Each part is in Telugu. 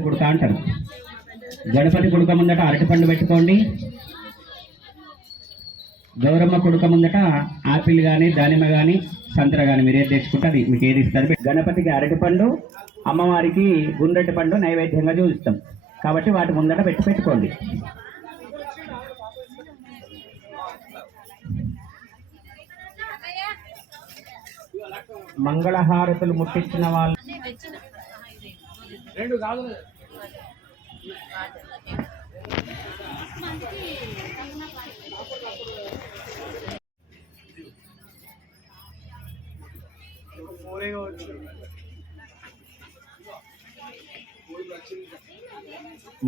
గుడక అంటారు. గణపతి కుడుక ముందట అరటిపండు పెట్టుకోండి. గౌరమ్మ కుడుక ముందట ఆపిల్ కానీ దానిమ్మ కానీ సంతర కానీ మీరు ఏది తెచ్చుకుంటే అది మీకు ఏది ఇస్తారు? గణపతికి అరటిపండు అమ్మవారికి గుండ్రటి పండు నైవేద్యంగా చూపిస్తాం. కాబట్టి వాటి ముందట పెట్టి పెట్టుకోండి. మంగళహారతులు ముట్టించిన వాళ్ళు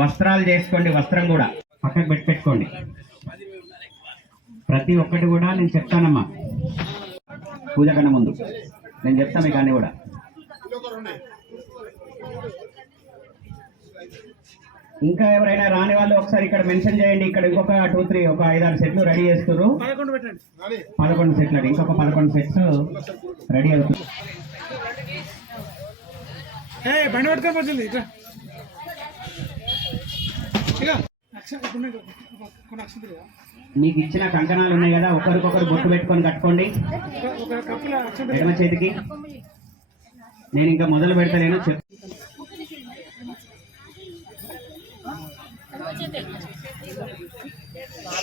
వస్త్రాలు చేసుకోండి వస్త్రం కూడా. పక్కకు పెట్టి పెట్టుకోండి. ప్రతి ఒక్కటి కూడా నేను చెప్తానమ్మా. పూజ కన్నా ముందు. నేను చెప్తాను మీకు కూడా. ఇంకా ఎవరైనా రాని వాళ్ళు ఒకసారి ఇక్కడ మెన్షన్ చేయండి. ఇక్కడ ఇంకొక టూ త్రీ ఒక ఐదారు సెట్లు రెడీ చేస్తున్నారు. పదకొండు సెట్లు అండి. ఇంకొక పదకొండు సెట్స్ రెడీ అవుతుంది మీకు ఇచ్చిన కంకణాలు ఉన్నాయి కదా ఒకరికొకరు బొట్టు పెట్టుకొని కట్టుకోండి. ఎడమ చేతికి. నేను ఇంకా మొదలు పెడతలేను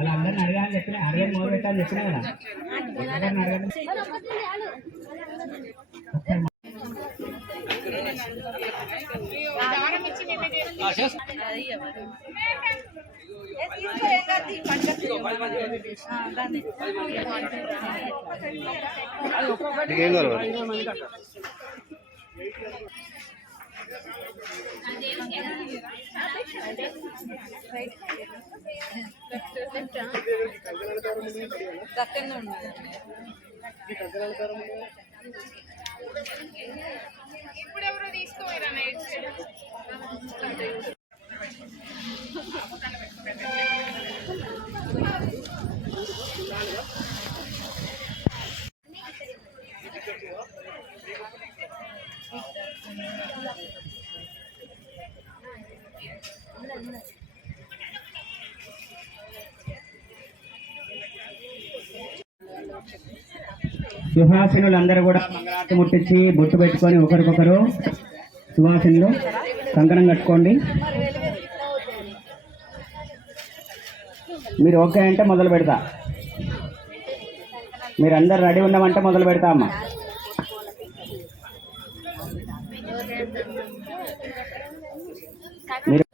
అలా అందరిని అడగాలని చెప్పిన అడగని మొదలు పెట్టాలని చెప్పినా కదా? ఎవరిని అడగండి? ఇప్పుడు ఎవరో తీసుకోరా సుహాసినులు అందరూ కూడా మంగళారతి ముట్టించి బొట్టు పెట్టుకొని ఒకరికొకరు సుహాసినులు కంకణం కట్టుకోండి. మీరు ఓకే అంటే మొదలు పెడతా. మీరు అందరు రెడీ ఉన్నామంటే మొదలు పెడతా అమ్మా మీరు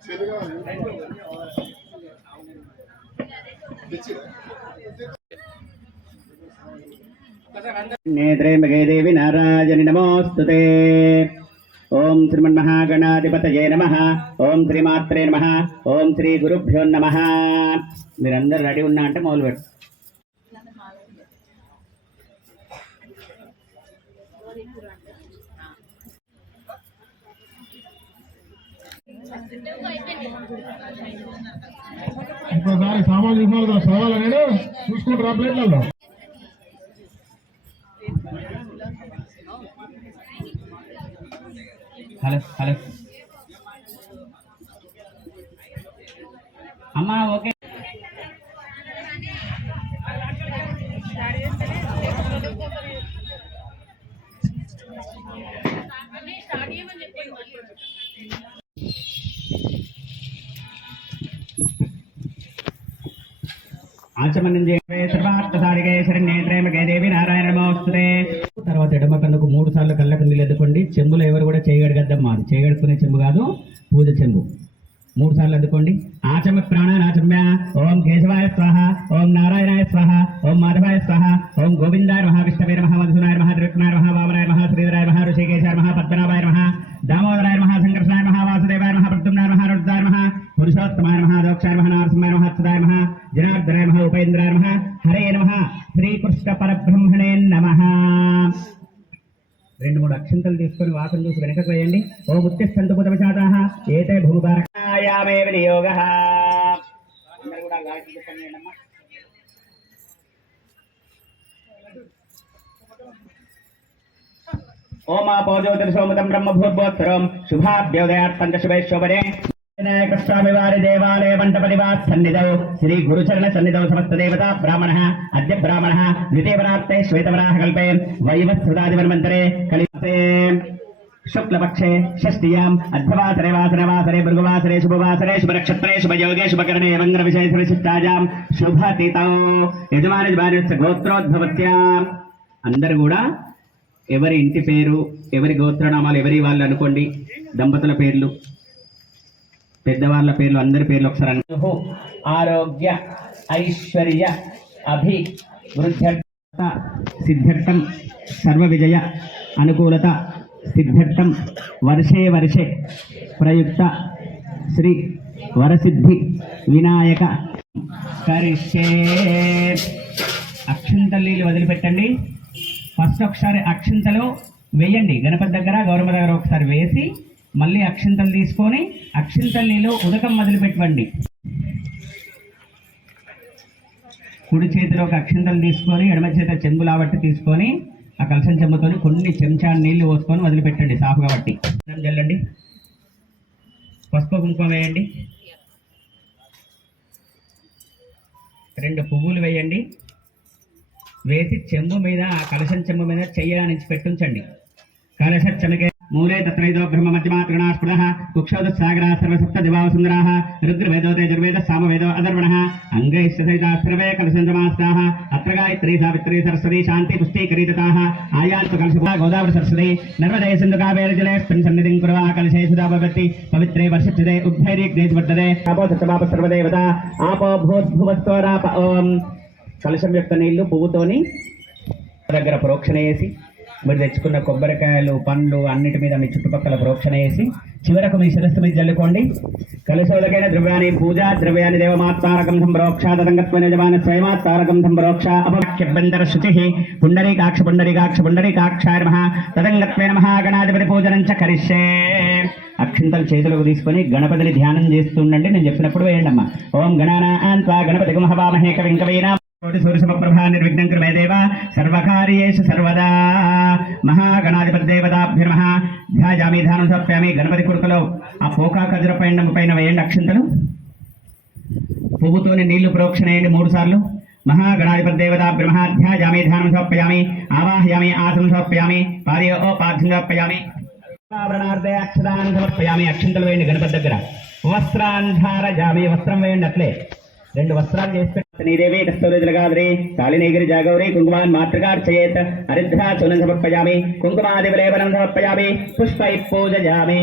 నేత్రే మగే దేవి నారాయణి నమోస్తుతే ఓం శ్రీమన్మహాగణాధిపతయే నమ. ఓం శ్రీమాత్రే నమ. ఓం శ్రీ గురుభ్యో నమ. మీరందరూ రెడీ ఉన్నా అంటే మొదలు పెట్టు. ఇంకోసారి సామాన్లు చూసుకోవాలి చదవాలి నేను చూసుకుంటారా ప్లేట్లలో. Hello hello. అమ్మా ఓకే. ఆచమనం సర్వార్థసారికే శరణ్యేత్రేమకే దేవి నారాయణ నమోస్తుతే తర్వాత ఎడమ కన్నుకు మూడు సార్లు కళ్ళకు నీళ్ళు ఎద్దుకోండి చెంబులో ఎవరు కూడా చేయగడగద్దమ్మా అది చేయగడుకునే చెంబు కాదు పూజ చెంబు. మూడు సార్లు అందుకోండి ఆచమ ప్రాణానాచమ్య ఓం కేశవాయ స్వాహ. ఓం నారాయణాయ స్వాహ. ఓం మాధవాయ స్వాహ. ఓం గోవిందాయ మహా విష్ణవే మహా మధుసూనాయ మహా త్రివిక్రమాయ మహా వామనాయ మహా శ్రీధరాయ మహా ఋషికేశాయ మహా పద్మనాభాయ మహా దామోదరాయ మహా సంకర్షణాయ మహా వాసుదేవాయ మహా ప్రద్యుమ్నాయ పురుషోత్తమాయ మహా అక్షంతలు తీసుకొని వాసన చూసి వెనకకు వేయండి. ఓ ముత్తిస్తంతు పుతపచాత ఏతే భూమికారకాయామే వినియోగ. అందరూ కూడా గాయత్రి శుభాభ్యోదయాత్ పంచశుభేశ్వరే వినాయక స్వామి వారి దేవాలయ మంటపనివా సన్నిధౌ. శ్రీ గురుచరణ సన్నిధౌ సమస్త దేవత బ్రాహ్మణ అద్య బ్రాహ్మణ ద్వితీయవరాత్తే శ్వేతవరాహ కల్పే. వైవస్వదాదివర్మంతరే కలిపే శుక్లపక్షే షష్ఠియాం అర్ధవాసరే వాసనవాసరే భృగువాసరే శుభవాసరే శుభనక్షత్రే శుభయోగే శుభకరణే మంగళ విశేష విశిష్టాజాం శుభతితౌ యజమాని యజమాని గోత్రోద్భవత్యాం అందరూ కూడా ఎవరి ఇంటి పేరు ఎవరి గోత్రనామాలు ఎవరి వాళ్ళు అనుకోండి దంపతుల పేర్లు పెద్దవాళ్ళ పేర్లు అందరి పేర్లు ఒకసారి అను ఆరోగ్య ఐశ్వర్య అభి వృద్ధ్యర్థ సిద్ధ్యర్థం సర్వ విజయ అనుకూలత సిద్ధ్యర్థం వర్షే వర్షే. ప్రయుక్త శ్రీ వరసిద్ధి వినాయక. కరిష్యే. అక్షంతల్లీలు వదిలిపెట్టండి. ఫస్ట్ ఒకసారి అక్షింతలు వేయండి. గణపతి దగ్గర గౌరవ దగ్గర ఒకసారి వేసి మళ్ళీ అక్షింతలు తీసుకొని అక్షింతల నీళ్ళు ఉదకం మొదలుపెట్టండి కుడి చేతిలో ఒక అక్షింతలు తీసుకొని ఎడమ చేత చెంబు లాబట్టి తీసుకొని ఆ కలసం చెమ్మతో కొన్ని చెంచా నీళ్ళు పోసుకొని వదిలిపెట్టండి సాఫ్ కాబట్టి అన్నం చల్లండి పసుపు కుంకుమ వేయండి. రెండు పువ్వులు వేయండి. వేసి చెమ్ము మీద ఆ కలశం చెమ్ము మీద చెయ్య పెట్టుంచండి. కలశ చమకే మూలే తత్రైదో బ్రహ్మ మధ్యమా స్పృహ కుక్షోద సాగరా సర్వసప్త దివావసుందరా రుద్రవేదో తేజుర్వేద సామవేదో అధర్వణః అంగైశ్చ సహితా అత్ర గాయత్రీ సావిత్రీ సరస్వతి శాంతి పుష్టీకరీతతాః ఆయాంతు కలశ గోదావరి సరస్వతి నర్మదే సింధు కావేరి జలే సన్నిధిం కుర్వా కలశేషు భవతి పవిత్రే వర్షిత్యతే ఉద్ధైర్యగ్నేష్ వర్తతే ఆపో సత్యమాప సర్వదేవత ఆపో భూద్భువత్వరాప కలశం యొక్క నీళ్ళు పువ్వుతోని దగ్గర ప్రోక్షణ వేసి మీరు తెచ్చుకున్న కొబ్బరికాయలు పండ్లు అన్నిటి మీద మీ చుట్టుపక్కల ప్రోక్షణ వేసి చివరకు మీ శిరస్సు మీద చల్లుకోండి. కలశోదకైన ద్రవ్యాన్ని పూజా ద్రవ్యాన్ని దేవమాత్మారకం సంప్రోక్షాతంగత్వ యజమాన స్వయమాత్మారకం సంప్రోక్ష అపవాక్యభ్యంతర శుచి పుండరీకాక్ష పుండరీకాక్ష పుండరీకాక్షాయ నమః తదంగత్వేన మహాగణాధిపతి పూజనం చ కరిష్యే. అక్షింతలు చేతులకు తీసుకొని గణపతిని ధ్యానం చేస్తూ ఉండండి. నేను చెప్పినప్పుడు వేయండి అమ్మా ఓం గణానా గణపతి గుమహవామహే కవిం సూర్యసమప్రభా నిర్విఘ్నం కృమే దేవ సర్వకార్యేషు సర్వదా. మహాగణాధిపతిదేవతాభ్యర్మ. ధ్యాజామి ధ్యానం సమర్ప్యామి గణపతి కుడుకలో ఆ పోకా ఖజుర పైన పైన వేయండి అక్షంతలు. పువ్వుతోని నీళ్ళు ప్రోక్షణేయండి మూడు సార్లు మహాగణాధిపతి దేవతా బ్రహ్మాధ్యాయామి ధ్యానం సమర్పయామి ఆవాహయామి ఆసనం సమర్పయామి పార్యో పార్థం సమర్పయామి ఆవరణార్థే అక్షరాన్ని సమర్పయామి అక్షంతలు వేయండి గణపతి దగ్గర. వస్త్రాంధారజామి వస్త్రం వేయండి అట్లే. రెండు వస్త్రాలు చేసి నీదేవి కస్తూరిజలగాద్రి శాలినీగిరి జాగౌరి కుంకుమాన్ మాతృకార్చయేత్ హరిద్రా చూనం సమర్పయామి కుంకుమాదివలేవనం సమర్పయామి పుష్పై పూజయామి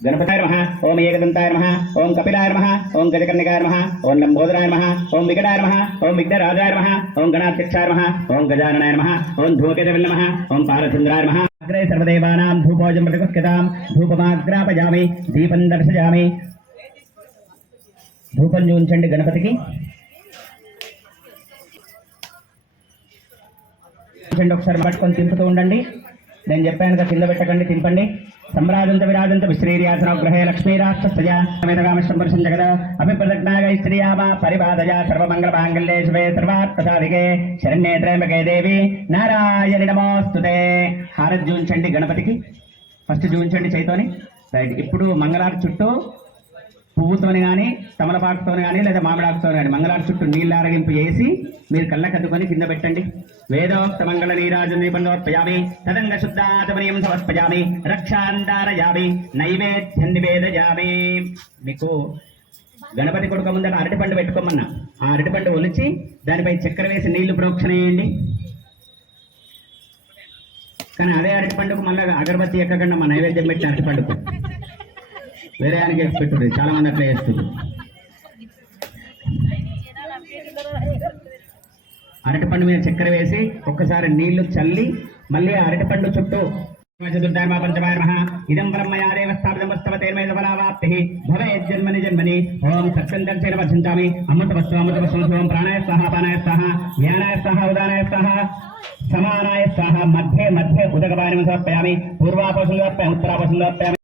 గణపతాయ నమ ఓం ఏకదంతాయ నమ ఓం కపిలాయ నమ ఓం గజకర్ణికాయ నమ ఓం లంబోదరాయ నమ ఓం వికటాయ నమ ఓం విఘ్నరాజాయ నమ ఓం గణాధ్యక్షాయ నమ ఓం గజాననాయ నమ ఓం ధూమకేతవిల్ నమ ఓం పాలచంద్రాయ నమ అగ్రే సర్వదేవానాం ధూపోజం ప్రతిపస్కతాం ధూపమాగ్రాపయామి దీపం దర్శయామి ధూపం చూంచండి గణపతికి చూపించండి ఒకసారి పట్టుకొని తింపుతూ ఉండండి. నేను చెప్పాను కదా కింద పెట్టకండి తింపండి. సమ్రాజంత విరాజంత విశ్రీర్యాసనగ్రహే లక్ష్మీరాక్షసజ. సమేతకామశ్వం జగద అభిప్రదజ్ఞాగ స్త్రియామ పరిపాదయ సర్వమంగళ మాంగళ్యే శుభే సర్వాత్మసాధికే శరణ్యే త్రయంబకే దేవి. నారాయణ నమోస్తుతే. హారతి చూపించండి గణపతికి. ఫస్ట్ చూపించండి చేతోని రైట్ ఇప్పుడు మంగళారు చుట్టూ పువ్వుతోని కానీ తమలపాకుతోని కానీ లేదా మామిడాకుతోని కానీ మంగళారు చుట్టూ నీళ్ళు ఆరగింపు చేసి మీరు కళ్ళకద్దుకొని కింద పెట్టండి. వేదోక్త మంగళ నీరాజు నిబంధోత్పయామి తదంగ శుద్ధాతమనీయం సమర్పయామి రక్షాంతారయామి నైవేద్యం నివేదయామి. మీకు గణపతి కొడుకు ముందర అరటిపండు పెట్టుకోమన్నా. ఆ అరటిపండు ఒలిచి దానిపై చక్కెర వేసి నీళ్ళు ప్రోక్షణ చేయండి కానీ అదే అరటిపండుకు మళ్ళీ అగరబత్తి ఎక్కకుండా మా నైవేద్యం పెట్టిన అరటిపండుకు. వేరే ఆయనకి వేసి పెట్టుర్రి చాలా మంది అట్లా చేస్తుంది అరటిపండు మీద చక్కెర వేసి ఒక్కసారి నీళ్ళు చల్లి మళ్ళీ అరటిపండు చుట్టూ చతుర్ధామ పంచమాయ నమః ఇదం బ్రహ్మయా దేవస్థాపితమస్తవ తేర్మేద ఫలావాప్తి భవేజ్జన్మని జన్మని ఓం సత్యం దర్శన వర్షించామి. అమృత వస్తు అమృత వస్తు ఓం ప్రాణాయ సహ పానాయ సహ వ్యానాయ సహ ఉదానాయ సహ సమానాయ సహ సమర్పయామి. పూర్వాపశులు సమర్పయామి ఉత్తరాపశులు సమర్పయామి.